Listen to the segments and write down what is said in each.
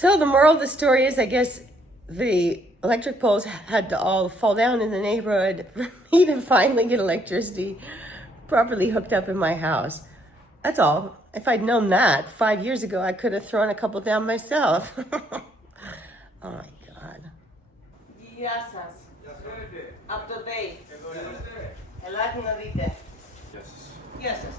So the moral of the story is, I guess the electric poles had to all fall down in the neighborhood for me to finally get electricity properly hooked up in my house. That's all. If I'd known that 5 years ago, I could have thrown a couple down myself. Oh my God. Γεια σας. Από το ΔΕΗ. Ελάτε να δείτε. Γεια σας. Γεια σας.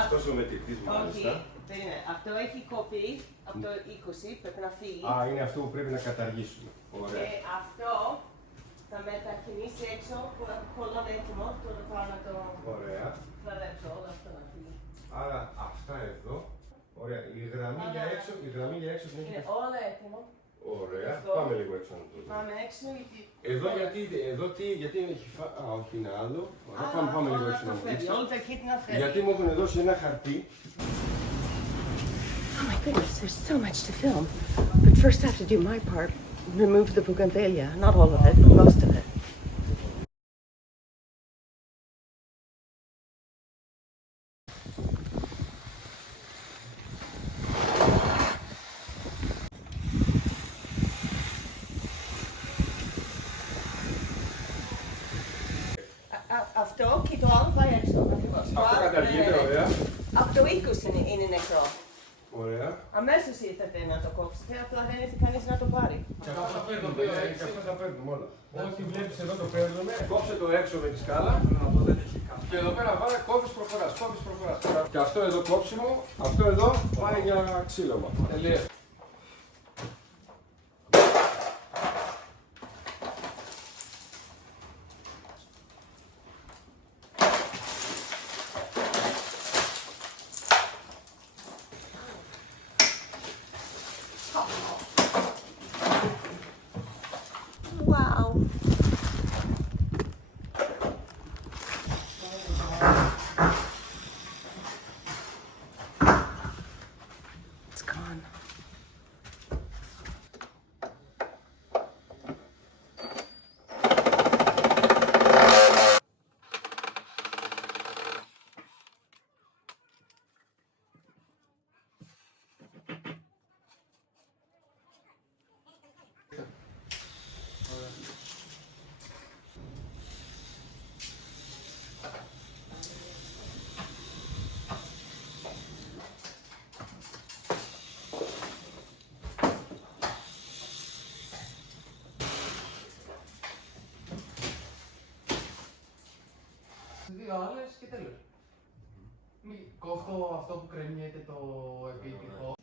Αυτός ο μετρητής μάλιστα. Όχι, περίμενε. Αυτό έχει κοπεί από το 20, πρέπει να φύγει. Α, είναι αυτό που πρέπει να καταργήσουμε. Ωραία. Και αυτό θα μετακινήσει έξω που έχω κολλόν έτοιμο. Τώρα πάω να το κλαδέψω όλο αυτό να φύγει. Άρα αυτά εδώ. Ωραία. Η γραμμή για έξω, δεν έχει. Είναι όλα έτοιμο. Ωραία. Αυτό. Πάμε λίγο έξω να το δούμε. Πάμε έξω γιατί... Εδώ γιατί έχει Α, όχι, είναι άλλο. Ωραία. Πάμε λίγο έξω να το δείξω. Όλα τα κίτρινα φεύγει. Γιατί μου έχουν δώσει ένα χαρτί. Oh my goodness, there's so much to film. But first I have to do my part. Remove the bougainvillea. Not all of it, but most of it. Αυτό και το άλλο πάει έξω. Αυτό καταργείται, ωραία. Από το 20 είναι νεκρό. Ωραία. Αμέσως ήρθατε να το κόψετε, απλά δεν ήρθε κανείς να το πάρει. Και αυτά τα παίρνουμε όλα. Ό,τι βλέπεις εδώ το παίρνουμε. Κόψε το έξω με τη σκάλα. Και εδώ πέρα βάλε κόβεις προχωράς. Και αυτό εδώ κόψιμο, αυτό εδώ πάει για ξύλωμα. Τελεία. Wow. It's gone. Δύο άλλες και τέλος. Κόφτω αυτό που κρεμιέται το επίτυχο.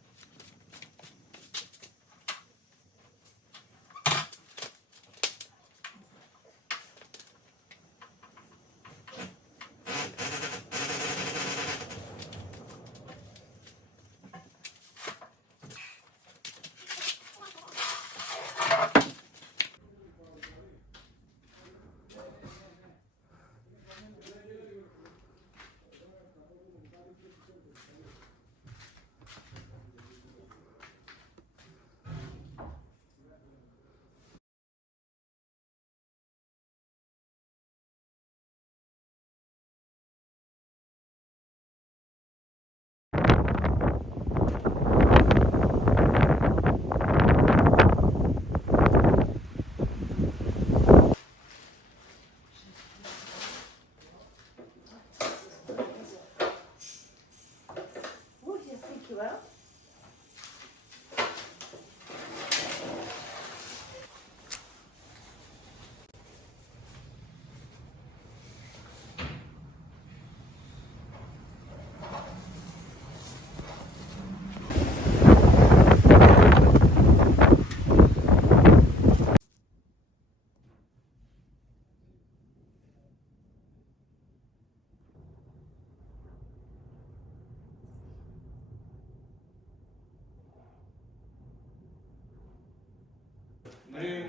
Πριν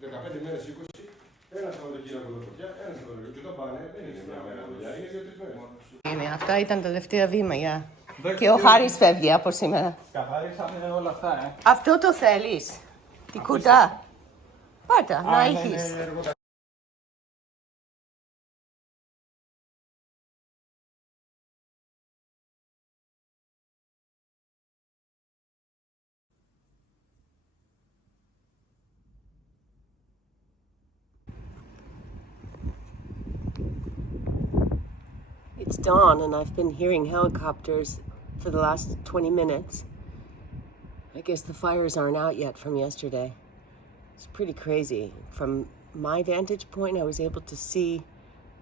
15 μέρες, 20, ένα Σαββατοκύριακο εδώ φωτιά, ένα Σαββατοκύριακο. Και το πάνε, δεν είναι μια μέρα δουλειά, είναι 2-3 μέρες. Αυτά ήταν τα τελευταία βήματα. Και ο Χάρης φεύγει από σήμερα. Καθαρίσαμε όλα αυτά, Αυτό το θέλεις. Την κουτά. Πάρτα, να έχεις. It's dawn and I've been hearing helicopters for the last 20 minutes. I guess the fires aren't out yet from yesterday. It's pretty crazy. From my vantage point, I was able to see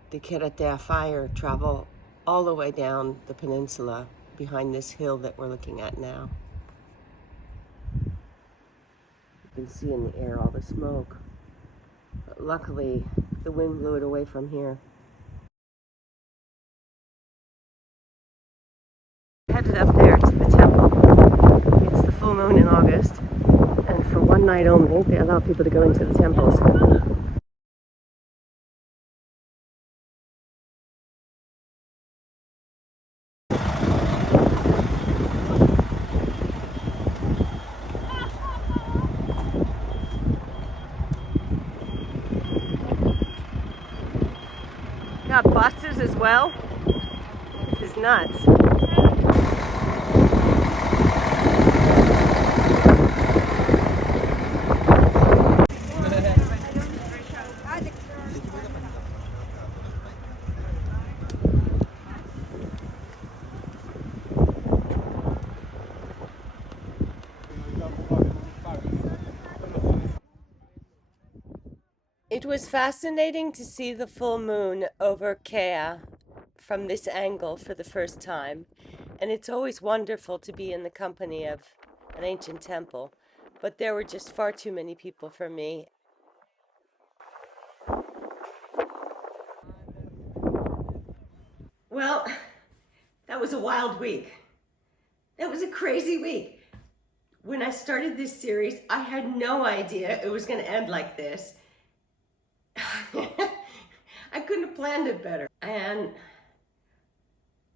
the Keratea fire travel all the way down the peninsula behind this hill that we're looking at now. You can see in the air all the smoke. But luckily, the wind blew it away from here. Headed up there to the temple. It's the full moon in August, and for one night only, they allow people to go into the temples. Got buses as well. This is nuts. It was fascinating to see the full moon over Kea from this angle for the first time, and it's always wonderful to be in the company of an ancient temple, but there were just far too many people for me. Well, that was a wild week. That was a crazy week. When I started this series, I had no idea it was going to end like this. I couldn't have planned it better. And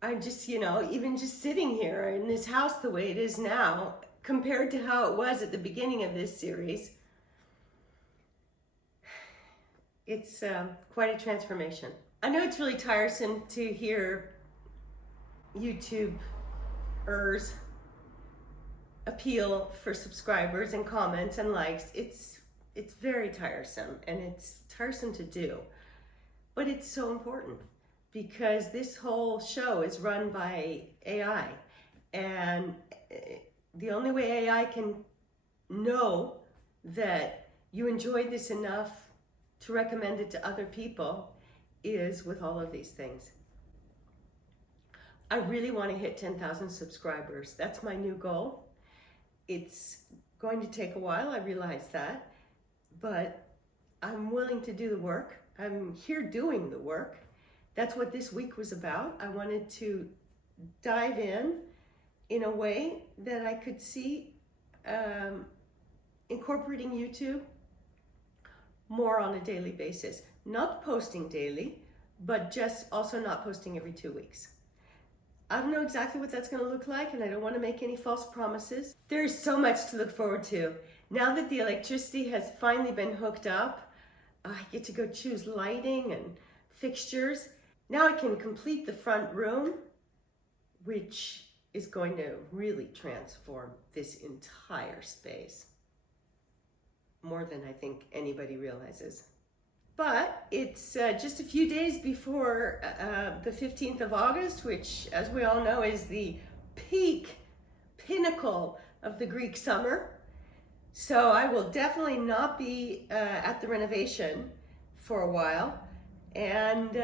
I just, even just sitting here in this house the way it is now, compared to how it was at the beginning of this series, it's quite a transformation. I know it's really tiresome to hear YouTubers appeal for subscribers and comments and likes. It's very tiresome, and it's tiresome to do, but it's so important because this whole show is run by AI, and the only way AI can know that you enjoyed this enough to recommend it to other people is with all of these things. I really want to hit 10,000 subscribers. That's my new goal. It's going to take a while, I realize that, but I'm willing to do the work. I'm here doing the work. That's what this week was about. I wanted to dive in a way that I could see incorporating YouTube more on a daily basis. Not posting daily, but just also not posting every 2 weeks. I don't know exactly what that's going to look like, and I don't want to make any false promises. There is so much to look forward to. Now that the electricity has finally been hooked up, I get to go choose lighting and fixtures. Now I can complete the front room, which is going to really transform this entire space. More than I think anybody realizes. But it's just a few days before the 15th of August, which, as we all know, is the pinnacle of the Greek summer. So I will definitely not be at the renovation for a while. And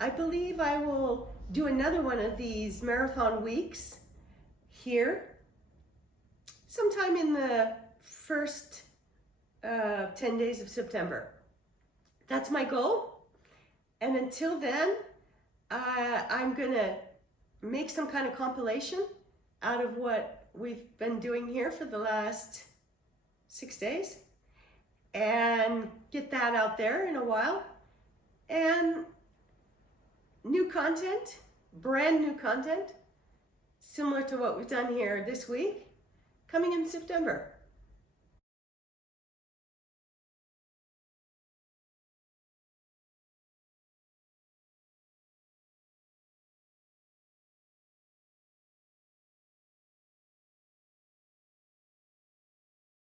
I believe I will do another one of these marathon weeks here sometime in the first 10 days of September. That's my goal. And until then, I'm gonna make some kind of compilation out of what we've been doing here for the last 6 days and get that out there in a while. And new content, brand new content, similar to what we've done here this week, coming in September.